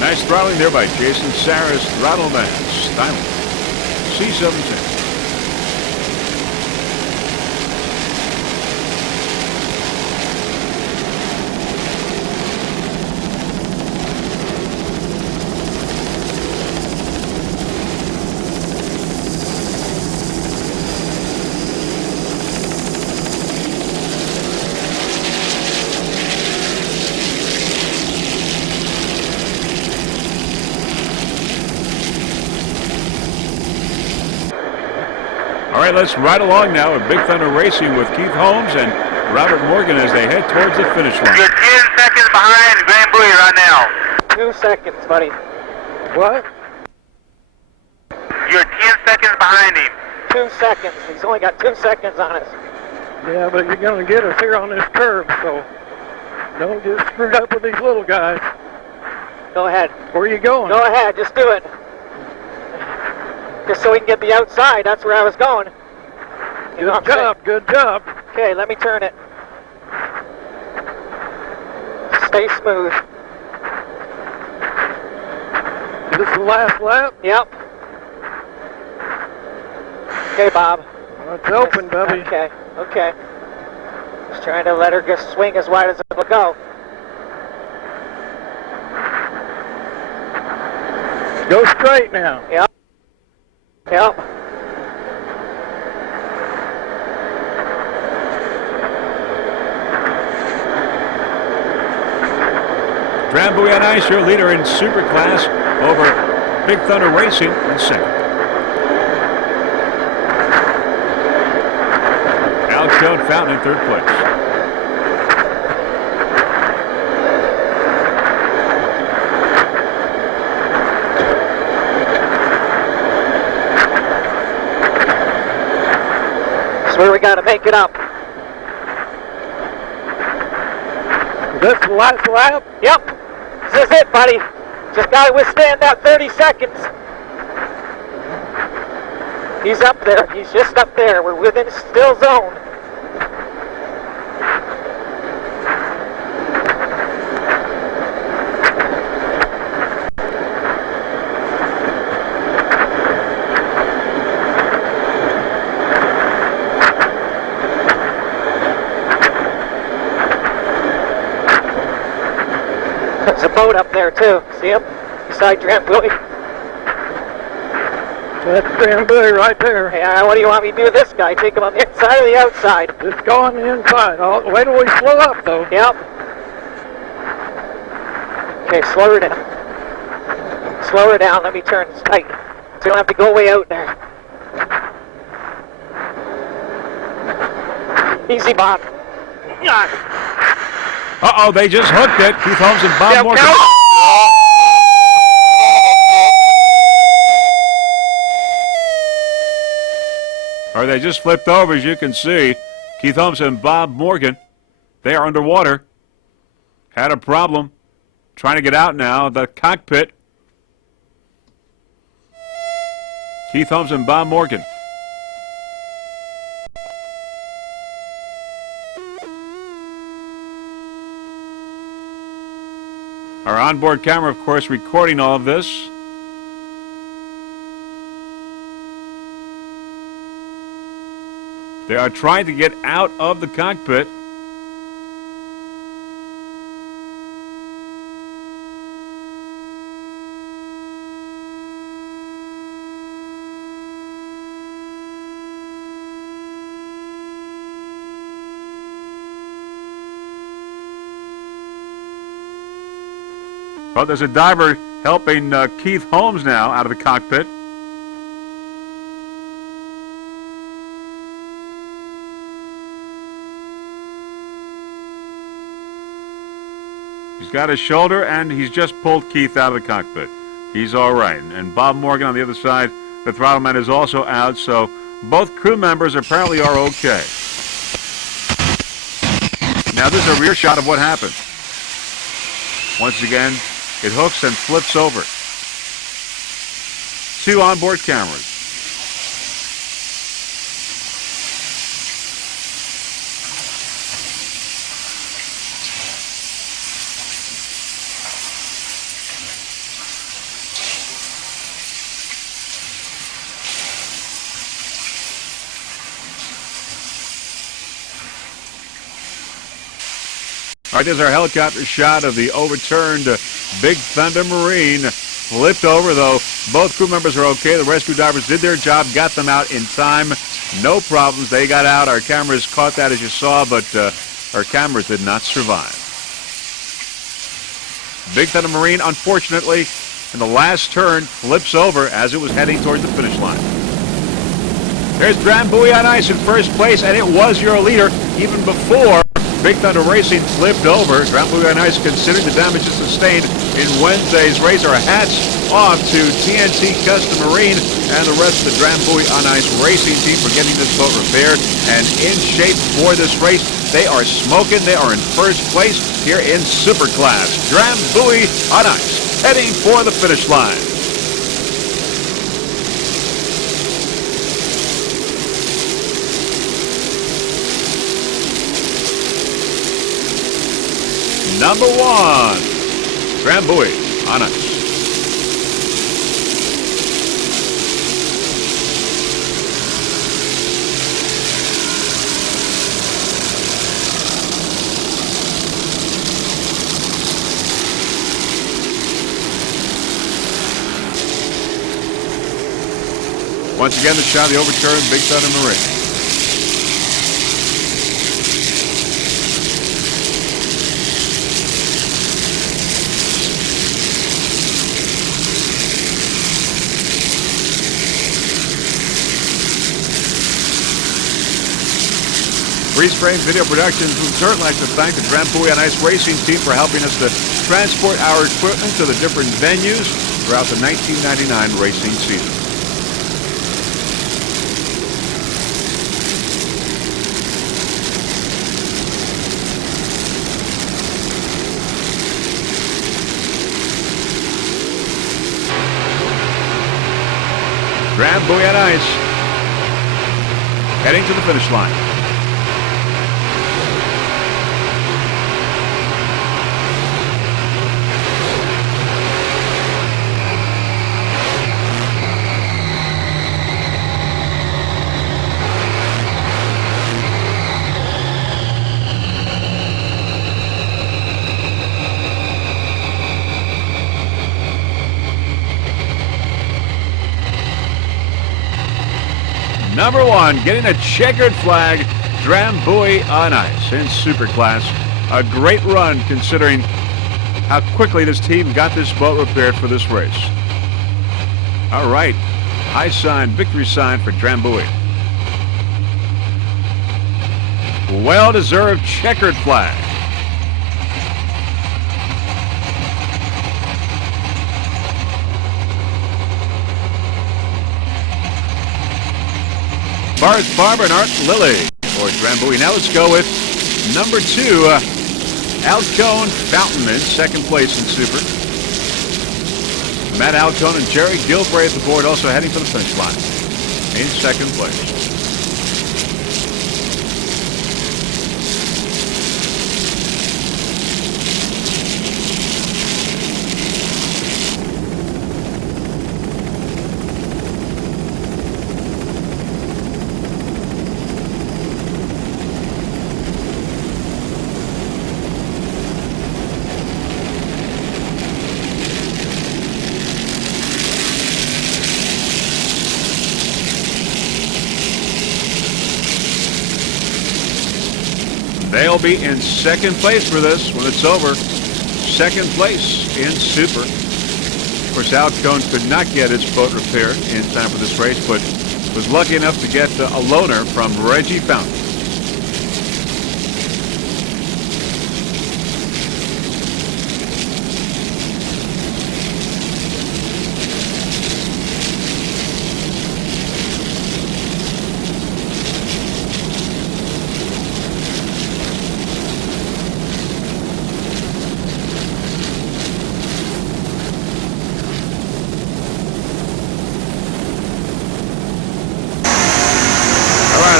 Nice throttling there by Jason Saris, throttle man, Styling, C-17. All right, let's ride along now with Big Thunder Racing with Keith Holmes and Robert Morgan as they head towards the finish line. You're 10 seconds behind Grand Buoy right now. 2 seconds, buddy. What? You're 10 seconds behind him. 2 seconds. He's only got 2 seconds on us. Yeah, but you're going to get us here on this curve, so don't get screwed up with these little guys. Go ahead. Where are you going? Go ahead. Just do it. Just so we can get the outside. That's where I was going. You know what I'm saying? Good job. Okay, let me turn it. Stay smooth. Is this the last lap? Yep. Okay, Bob. Well, it's open, Bubby. Okay. Just trying to let her just swing as wide as it will go. Go straight now. Yep. Grand Buoy on ice, your leader in Superclass over Big Thunder Racing in second. Al Fountain in third place. Where we got to make it up. Is this the last lap? Yep. This is it, buddy. Just got to withstand that 30 seconds. He's up there. He's just up there. We're within still zone. There's a boat up there too. See him? Beside Grand Buoy. That's Grand Buoy right there. Hey, what do you want me to do with this guy? Take him on the inside or the outside? Just go on the inside. Wait till we slow up though. Yep. Okay, slow her down. Slow her down. Let me turn this tight. So you don't have to go way out there. Easy, Bob. Uh-oh, they just hooked it. Keith Holmes and Bob Morgan. Count. or they just flipped over, as you can see. Keith Holmes and Bob Morgan, they are underwater. Had a problem trying to get out now. The cockpit. Keith Holmes and Bob Morgan. Our onboard camera, of course, recording all of this. They are trying to get out of the cockpit. Well, there's a diver helping Keith Holmes now out of the cockpit. He's got his shoulder, and he's just pulled Keith out of the cockpit. He's all right. And Bob Morgan on the other side, the throttle man, is also out, so both crew members apparently are okay. Now this is a rear shot of what happened. Once again, it hooks and flips over. 2 onboard cameras. All right, there's our helicopter shot of the overturned Big Thunder Marine. Flipped over, though. Both crew members are okay. The rescue divers did their job, got them out in time. No problems. They got out. Our cameras caught that, as you saw, but our cameras did not survive. Big Thunder Marine, unfortunately, in the last turn, flips over as it was heading towards the finish line. There's Drambuie on ice in first place, and it was your leader even before Big Thunder Racing flipped over. Drambuie on ice, considering the damages sustained in Wednesday's race. Our hats off to TNT Custom Marine and the rest of the Drambuie on ice racing team for getting this boat repaired and in shape for this race. They are smoking. They are in first place here in Superclass. Drambuie on ice, heading for the finish line. Number 1, Drambuie on ice. Once again, the shot of the overturned Big Thunder Marine. Freeze Frame Video Productions would certainly like to thank the Drambuie on Ice Racing team for helping us to transport our equipment to the different venues throughout the 1999 racing season. Drambuie on ice, heading to the finish line. Number 1, getting a checkered flag, Drambuie on ice in Superclass. A great run considering how quickly this team got this boat repaired for this race. All right, high sign, victory sign for Drambuie. Well-deserved checkered flag. Bart Barber and Art Lilly for Drambuie. Now let's go with number 2, Alcone Fountain in second place in Super. Matt Alcone and Jerry Gilbray at the board, also heading for the finish line in second place. They'll be in second place for this when it's over. Second place in Super. Of course, Alcone could not get his boat repaired in time for this race, but was lucky enough to get a loaner from Reggie Fountain.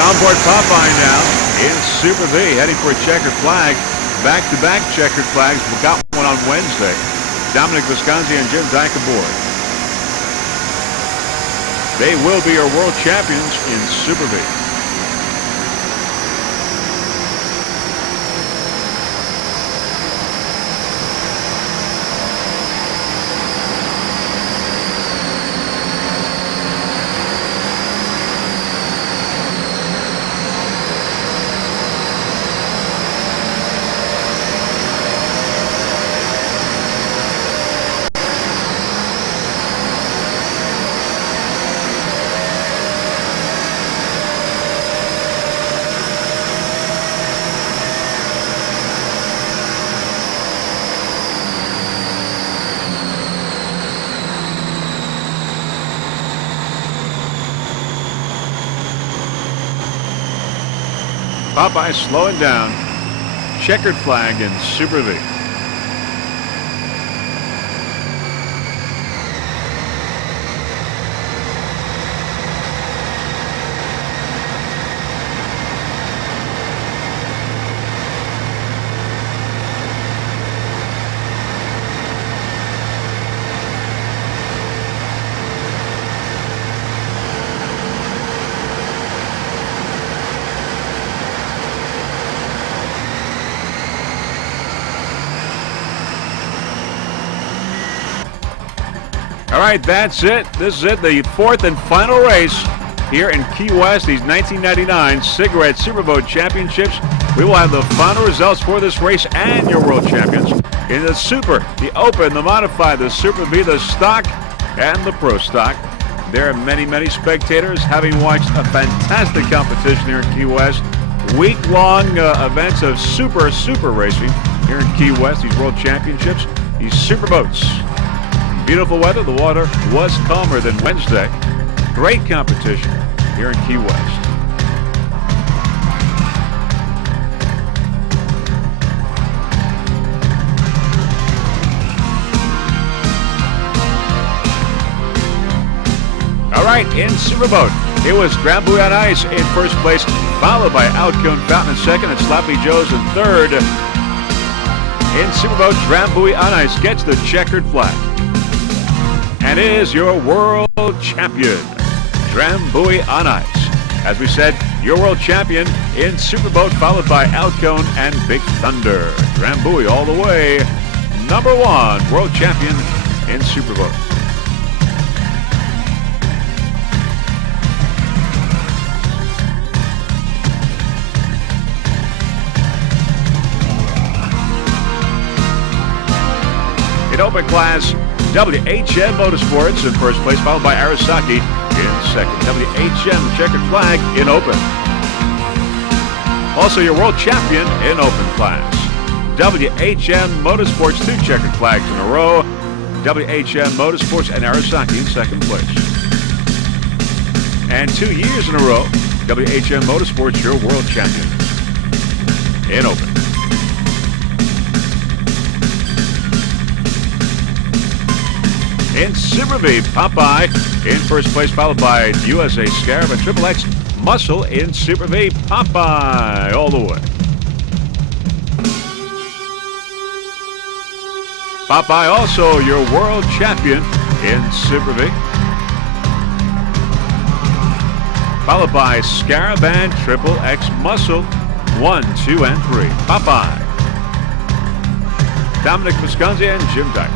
Onboard Popeye now in Super V, heading for a checkered flag. Back-to-back checkered flags. We got one on Wednesday. Dominic Visconti and Jim Dyke aboard. They will be our world champions in Super V. Popeye slowing down. Checkered flag in Super V. All right, that's it. This is it, the fourth and final race here in Key West, these 1999 Cigarette Superboat Championships. We will have the final results for this race and your world champions in the Super, the Open, the Modified, the Super V, the Stock, and the Pro Stock. There are many, many spectators having watched a fantastic competition here in Key West. Week-long events of super racing here in Key West, these World Championships, these Superboats. Beautiful weather. The water was calmer than Wednesday. Great competition here in Key West. All right, in Superboat, it was Drambuie on Ice in first place, followed by Alcone Fountain in second and Sloppy Joe's in third. In Superboat, Drambuie on Ice gets the checkered flag and is your world champion, Drambuie on Ice. As we said, your world champion in Superboat, followed by Alcone and Big Thunder. Drambuie all the way, number one world champion in Superboat. In open class, WHM Motorsports in first place, followed by Arasaki in second. WHM checkered flag in open. Also your world champion in open class. WHM Motorsports, 2 checkered flags in a row. WHM Motorsports and Arasaki in second place. And 2 years in a row, WHM Motorsports, your world champion. In open. In Super V, Popeye in first place, followed by USA Scarab and Triple X Muscle in Super V. Popeye all the way. Popeye also your world champion in Super V. Followed by Scarab and Triple X Muscle, 1, 2, and 3. Popeye. Dominic Visconti and Jim Dyke.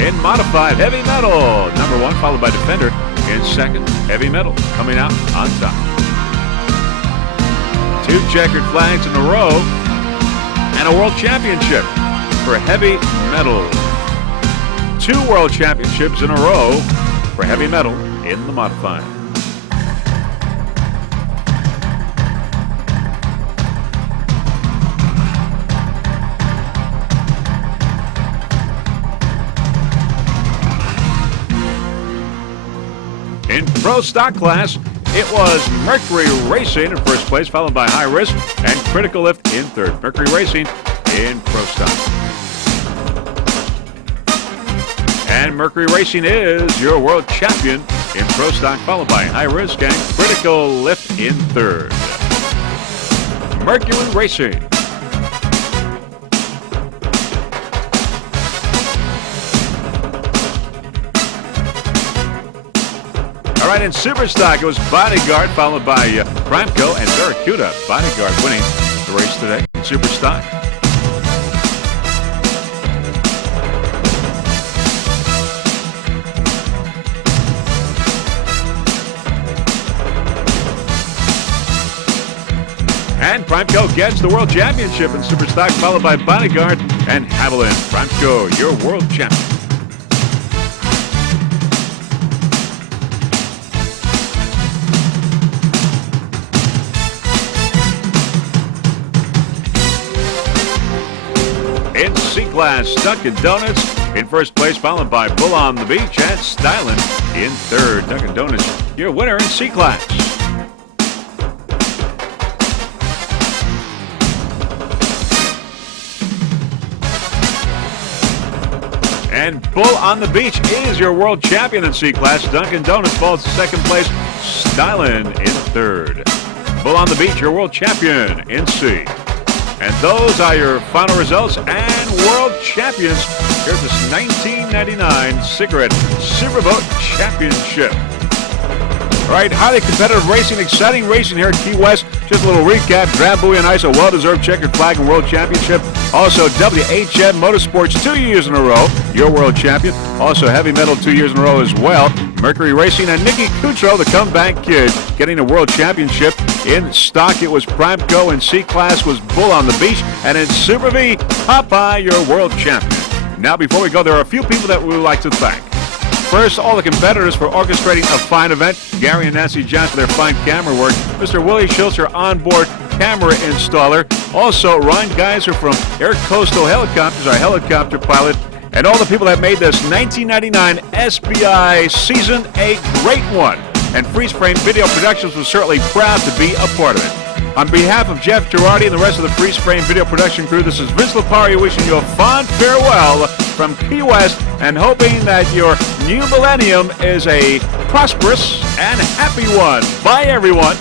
In modified heavy metal, number 1, followed by Defender in second. Heavy metal coming out on top. 2 checkered flags in a row and a world championship for heavy metal. 2 world championships in a row for heavy metal in the modified. In Pro Stock class, it was Mercury Racing in first place, followed by High Risk and Critical Lift in third. Mercury Racing in Pro Stock. And Mercury Racing is your world champion in Pro Stock, followed by High Risk and Critical Lift in third. Mercury Racing. All right, in Super Stock, it was Bodyguard, followed by Primeco and Barracuda. Bodyguard winning the race today in Super Stock. And Primeco gets the World Championship in Super Stock, followed by Bodyguard and Haviland. Primeco, your World Champion. In C-Class, Dunkin' Donuts in first place, followed by Bull on the Beach and Stylin in third. Dunkin' Donuts, your winner in C-Class. And Bull on the Beach is your world champion in C-Class. Dunkin' Donuts falls to second place. Stylin in third. Bull on the Beach, your world champion in C. And those are your final results and world champions. Here's this 1999 Cigarette Superboat Championship. All right, highly competitive racing, exciting racing here at Key West. Just a little recap. Drab Buoy and Ice, a well-deserved checkered flag and world championship. Also, WHM Motorsports 2 years in a row, your world champion. Also, heavy metal 2 years in a row as well. Mercury Racing and Nicky Cutro, the comeback kid, getting a world championship. In stock, it was Primeco. In C-Class was Bull on the Beach. And in Super V, Popeye, your world champion. Now, before we go, there are a few people that we would like to thank. First, all the competitors for orchestrating a fine event. Gary and Nancy Johnson for their fine camera work. Mr. Willie Schultz, your onboard camera installer. Also, Ron Geiser from Air Coastal Helicopters, our helicopter pilot. And all the people that made this 1999 SBI season a great one. And Freeze Frame Video Productions was certainly proud to be a part of it. On behalf of Jeff Girardi and the rest of the Freeze Frame Video Production crew, this is Vince Lopari wishing you a fond farewell from Key West and hoping that your new millennium is a prosperous and happy one. Bye, everyone.